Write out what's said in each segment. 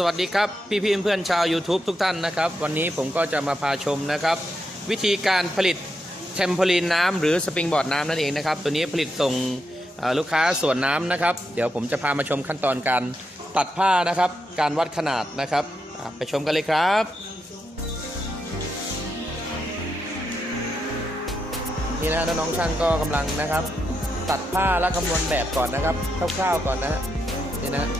สวัสดีครับพี่พี่เพื่อนๆชาว YouTube ทุกท่านนะครับ วันนี้ผมก็จะมาพาชมนะครับ วิธีการผลิตเทมโพลีนน้ำหรือสปริงบอร์ดน้ำนั่นเองนะครับ ตัวนี้ผลิตส่งลูกค้าส่วนน้ำนะครับ เดี๋ยวผมจะพามาชมขั้นตอนการตัดผ้านะครับ การวัดขนาดนะครับไปชมกันเลยครับนี่นะน้องช่างก็กำลังนะครับ ตัดผ้าและคำนวณแบบก่อนนะครับคร่าวๆก่อนนะฮะนี่นะ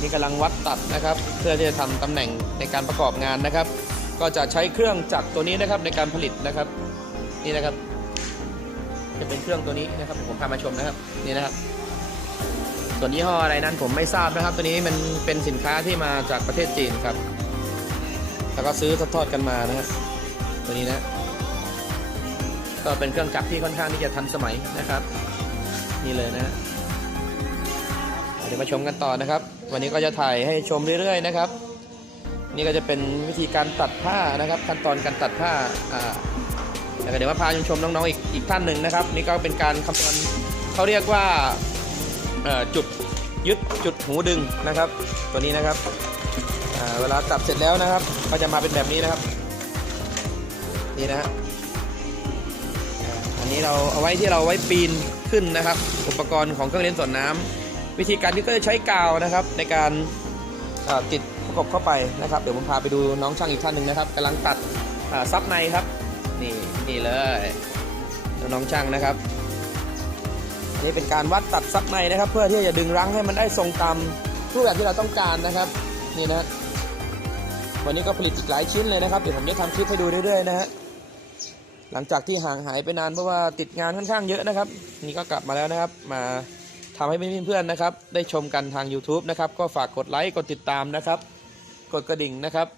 นี่กำลังวัดตัดนะครับ เพื่อที่จะทำตำแหน่งในการประกอบงานนะครับ ก็จะใช้เครื่องจักรตัวนี้นะครับในการผลิตนะครับ นี่นะครับ จะเป็นเครื่องตัวนี้นะครับผมพามาชมนะครับนี่นะครับ ส่วนยี่ห้ออะไรนั้นผมไม่ทราบนะครับ ตัวนี้มันเป็นสินค้าที่มาจากประเทศจีนครับ แล้วก็ซื้อทอดๆกันมานะฮะตัวนี้นะก็เป็นเครื่องจักรที่ค่อนข้างที่จะทันสมัยนะครับ นี่เลยนะฮะ เดี๋ยวมาชมกันต่อนะครับ วันนี้ก็จะถ่ายให้ชมเรื่อย ๆ นะครับ นี่ก็จะเป็นวิธีการตัดผ้านะครับ ขั้นตอนการตัดผ้าอ่าแล้วก็เดี๋ยวมาพาชมน้องๆอีกอีกท่านหนึ่งนะครับ นี่ก็เป็นการคำนวณเขาเรียกว่าจุดยึดจุดหูดึงนะครับ ตัวนี้นะครับเวลาตัดเสร็จแล้วนะครับ ก็จะมาเป็นแบบนี้นะครับ นี่นะฮะอันนี้เราเอาไว้ที่เราไว้ปีนขึ้นนะครับ อุปกรณ์ของเครื่องเล่นส่วนน้ำ วิธีการที่ก็จะใช้กาวนะครับ ในการติดประกบเข้าไปนะครับ เดี๋ยวผมพาไปดูน้องช่างอีกท่านหนึ่งนะครับกำลังตัดซับในครับ นี่นี่เลยน้องช่างนะครับนนี่เป็นการวัดตัดซับในนะครับ เพื่อที่จะดึงรั้งให้มันได้ทรงตามรูปแบบที่เราต้องการนะครับนี่นะวันนี้ก็ผลิตอีกหลายชิ้นเลยนะครับเดี๋ยวผมจะทำคลิปให้ดูเรื่อยๆนะฮะหลังจากที่ห่างหายไปนานเพราะว่าติดงานค่อนข้างเยอะนะครับ นี่ก็กลับมาแล้วนะครับมา ทำให้เพื่อนๆนะครับ ได้ชมกันทาง YouTube นะครับ ก็ฝากกดไลค์กดติดตามนะครับ กดกระดิ่งนะครับ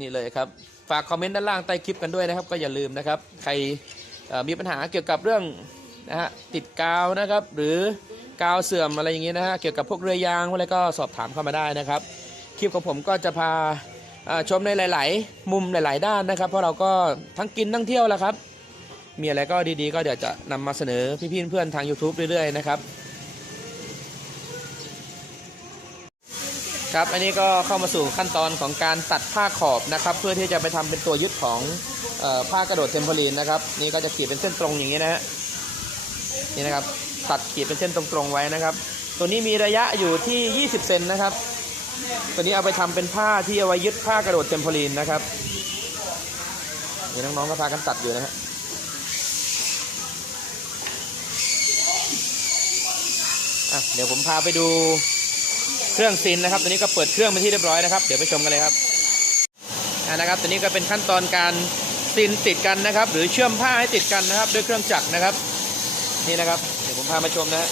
นี่เลยครับ ฝากคอมเมนต์ด้านล่างใต้คลิปกันด้วยนะครับ ก็อย่าลืมนะครับ ใครมีปัญหาเกี่ยวกับเรื่องนะฮะติดกาวนะครับ หรือกาวเสื่อมอะไรอย่างนี้นะฮะเกี่ยวกับพวกเรือยางอะไรก็สอบถามเข้ามาได้นะครับ คลิปของผมก็จะพาชมในหลาย ๆ มุมหลาย ๆ ด้านนะครับ เพราะเราก็ทั้งกินทั้งเที่ยวแหละครับ มีอะไรก็ดีๆ ก็เดี๋ยวจะนำมาเสนอพี่ๆเพื่อนๆทาง YouTube เรื่อยๆนะครับ ครับอันนี้ก็เข้ามาสู่ขั้นตอนของการตัดผ้าขอบนะครับ เพื่อที่จะไปทำเป็นตัวยึดของออผ้ากระโดดเทมโพลีนนะครับ นี่ก็จะขีดเป็นเส้นตรงอย่างนี้นะฮะนี่นะครับตัดขีดเป็นเส้นตรงๆไว้นะครับ ตัวนี้มีระยะอยู่ที่ 20 เซนนะครับ ตัวนี้เอาไปทำเป็นผ้าที่เอาไว้ยึดผ้ากระโดดเทมโพลีนนะครับนี่น้องๆก็พากันตัดอยู่นะฮะ อะ เดี๋ยวผมพาไปดูเครื่องซินนะครับ ตัวนี้ก็เปิดเครื่องเป็นที่เรียบร้อยนะครับ เดี๋ยวไปชมกันเลยครับอะนะครับ ตัวนี้ก็เป็นขั้นตอนการซินติดกันนะครับ หรือเชื่อมผ้าให้ติดกันนะครับ ด้วยเครื่องจักรนะครับ นี่นะครับ เดี๋ยวผมพามาชมนะฮะ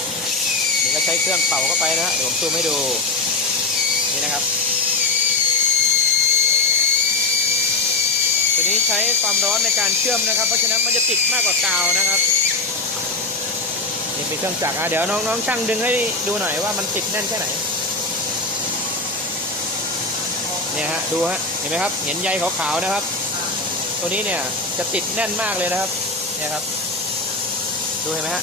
นี่ก็ใช้เครื่องเป่าเข้าไปนะฮะเดี๋ยวผมซูมให้ดูนี่นะครับ ตัวนี้ใช้ความร้อนในการเชื่อมนะครับ เพราะฉะนั้นมันจะติดมากกว่ากาวนะครับ นี่เครื่องจักรอะเดี๋ยวน้องน้องช่างดึงให้ดูหน่อยว่ามันติดแน่นแค่ไหนเนี่ยฮะดูฮะเห็นไหมครับ เห็นใยขาวๆนะครับ ตัวนี้เนี่ยจะติดแน่นมากเลยนะครับเนี่ยครับ ดูเห็นไหมฮะ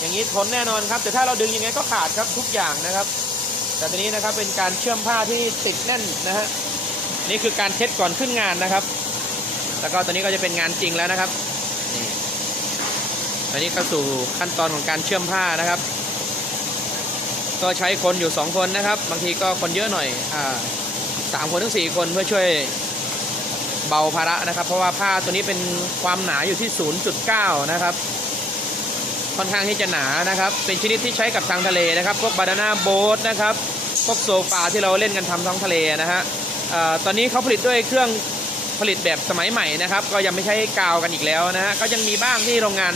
อย่างนี้ทนแน่นอนครับ แต่ถ้าเราดึงยังไงก็ขาดครับทุกอย่างนะครับ แต่ตัวนี้นะครับเป็นการเชื่อมผ้าที่ติดแน่นนะฮะนี่คือการเทสก่อนขึ้นงานนะครับ แล้วก็ตัวนี้ก็จะเป็นงานจริงแล้วนะครับ อันนี้เข้าสู่ขั้นตอนของการเชื่อมผ้านะครับ ก็ใช้คนอยู่ 2 คนนะครับ บางทีก็คนเยอะหน่อยอ่าสามคนถึงสี่คนเพื่อช่วยเบาภาระนะครับ เพราะว่าผ้าตัวนี้เป็นความหนาอยู่ที่ 0.9 นะครับ ค่อนข้างที่จะหนานะครับ เป็นชนิดที่ใช้กับทางทะเลนะครับ พวกบานาน่าโบ๊ทนะครับพวกโซฟาที่เราเล่นกันทำท้องทะเลนะฮะตอนนี้เขาผลิตด้วยเครื่องผลิตแบบสมัยใหม่นะครับ ก็ยังไม่ใช้กาวกันอีกแล้วนะฮะก็ยังมีบ้างที่โรงงาน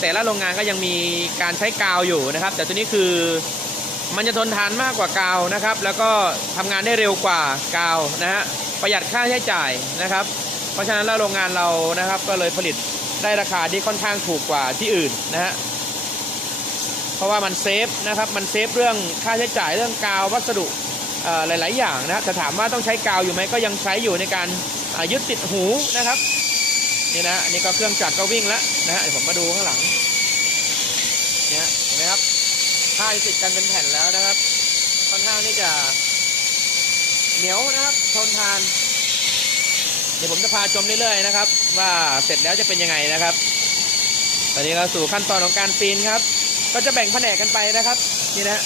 แต่ละโรงงานก็ยังมีการใช้กาวอยู่นะครับ แต่ตัวนี้คือมันจะทนทานมากกว่ากาวนะครับ แล้วก็ทำงานได้เร็วกว่ากาวนะฮะประหยัดค่าใช้จ่ายนะครับ เพราะฉะนั้นแล้วโรงงานเรานะครับ ก็เลยผลิตได้ราคาที่ค่อนข้างถูกกว่าที่อื่นนะฮะเพราะว่ามันเซฟนะครับมันเซฟเรื่องค่าใช้จ่ายเรื่องกาววัสดุหลาย ๆ อย่างนะฮะแต่ถามว่าต้องใช้กาวอยู่ไหมก็ยังใช้อยู่ในการยึดติดหูนะครับ นี่นะอันนี้ก็เครื่องจักรก็วิ่งแล้วนะฮะเดี๋ยวผมมาดูข้างหลังเนี่ยเห็นไหมครับผ้าติดกันเป็นแผ่นแล้วนะครับค่อนข้างที่จะเหนียวนะครับทนทาน เดี๋ยวผมจะพาชมเรื่อยๆนะครับ ว่าเสร็จแล้วจะเป็นยังไงนะครับ ตอนนี้เราสู่ขั้นตอนของการซีนครับ ก็จะแบ่งแผนกกันไปนะครับนี่นะ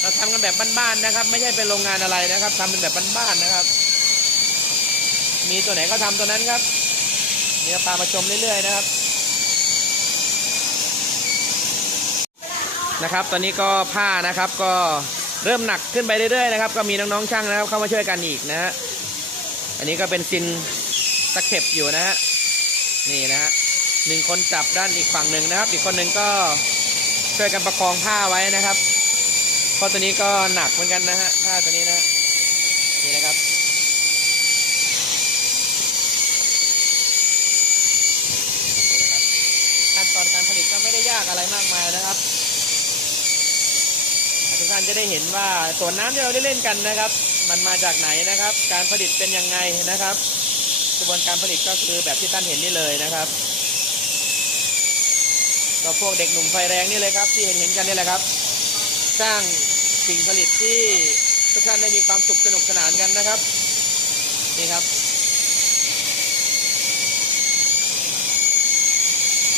เราทำกันแบบบ้านๆนะครับ ไม่ใช่เป็นโรงงานอะไรนะครับทำเป็นแบบบ้านๆนะครับ มีตัวไหนก็ทำตัวนั้นครับ นี่เราพามาชมเรื่อยๆนะครับ นะครับ ตอนนี้ก็ผ้านะครับก็เริ่มหนักขึ้นไปเรื่อยๆนะครับ ก็มีน้องๆช่างนะครับเข้ามาช่วยกันอีกนะฮะ อันนี้ก็เป็นซินตะเข็บอยู่นะฮะ นี่นะฮะหนึ่งคนจับด้านอีกฝั่งหนึ่งนะครับ อีกคนหนึ่งก็ช่วยกันประคองผ้าไว้นะครับ เพราะตัวนี้ก็หนักเหมือนกันนะฮะผ้าตัวนี้นะนี่นะครับ นี่นะครับขั้นตอนการผลิตก็ไม่ได้ยากอะไรมากมายนะครับทุกท่านจะได้เห็นว่าส่วนน้ำที่เราได้เล่นกันนะครับ มันมาจากไหนนะครับ การผลิตเป็นยังไงนะครับ กระบวนการผลิตก็คือแบบที่ท่านเห็นนี่เลยนะครับ ก็พวกเด็กหนุ่มไฟแรงนี่เลยครับ ที่เห็นเห็นกันนี่แหละครับ สร้างสิ่งผลิตที่ทุกท่านได้มีความสุขสนุกสนานกันนะครับนี่ครับ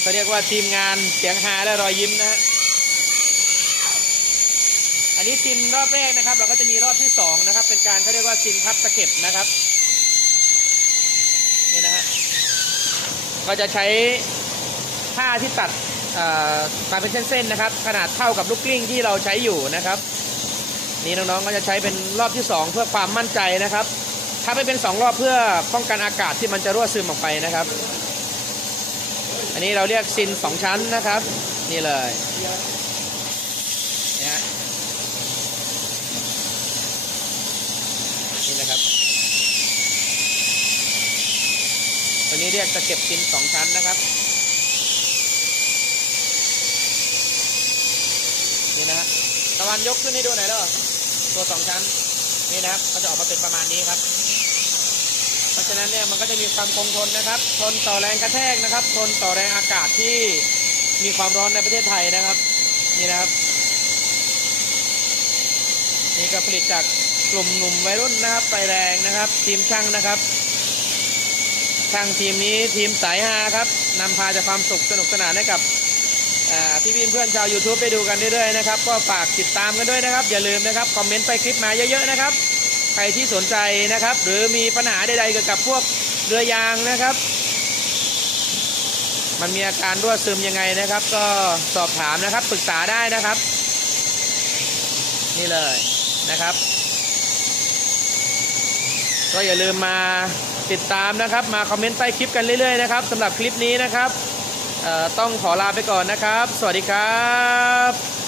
เขาเรียกว่าทีมงานเสียงฮาและรอยยิ้มนะฮะอันนี้ซินรอบแรกนะครับ เราก็จะมีรอบที่สองนะครับ เป็นการเขาเรียกว่าซินพับตะเข็บนะครับนี่นะฮะก็จะใช้ผ้าที่ตัดอ่อมาเป็นเส้นๆนะครับ ขนาดเท่ากับลูกกลิ้งที่เราใช้อยู่นะครับ นี่น้องๆก็จะใช้เป็นรอบที่สองเพื่อความมั่นใจนะครับถ้าไม่เป็นสองรอบเพื่อป้องกันอากาศที่มันจะรั่วซึมออกไปนะครับ อันนี้เราเรียกซินสองชั้นนะครับ นี่เลยนี่ฮะนี่นะครับตัวนี้เรียกตะเก็บกินสองชั้นนะครับ นี่นะฮะตะวันยกขึ้นให้ดูหน่อยแล้วตัวสองชั้น นี่นะครับก็จะออกมาเป็นประมาณนี้ครับ ฉะนั้นเนี่ยมันก็จะมีความคงทนนะครับทนต่อแรงกระแทกนะครับทนต่อแรงอากาศที่มีความร้อนในประเทศไทยนะครับนี่นะครับนี่ก็ผลิตจากกลุ่มหนุ่มวัยรุ่นนะครับไฟแรงนะครับ ทีมช่างนะครับ ช่างทีมนี้ทีมสายฮาครับนำพาจากความสุขสนุกสนานให้กับพี่พี่เพื่อนชาว YouTube ได้ดูกันเรื่อยๆนะครับ ก็ฝากติดตามกันด้วยนะครับ อย่าลืมนะครับ คอมเมนต์ไปคลิปมาเยอะๆนะครับ ใครที่สนใจนะครับ หรือมีปัญหาใดๆเกี่ยวกับพวกเรือยางนะครับ มันมีอาการรั่วซึมยังไงนะครับ ก็สอบถามนะครับปรึกษาได้นะครับ นี่เลยนะครับ ก็อย่าลืมมาติดตามนะครับ มาคอมเมนต์ใต้คลิปกันเรื่อยๆนะครับสำหรับคลิปนี้นะครับต้องขอลาไปก่อนนะครับ สวัสดีครับ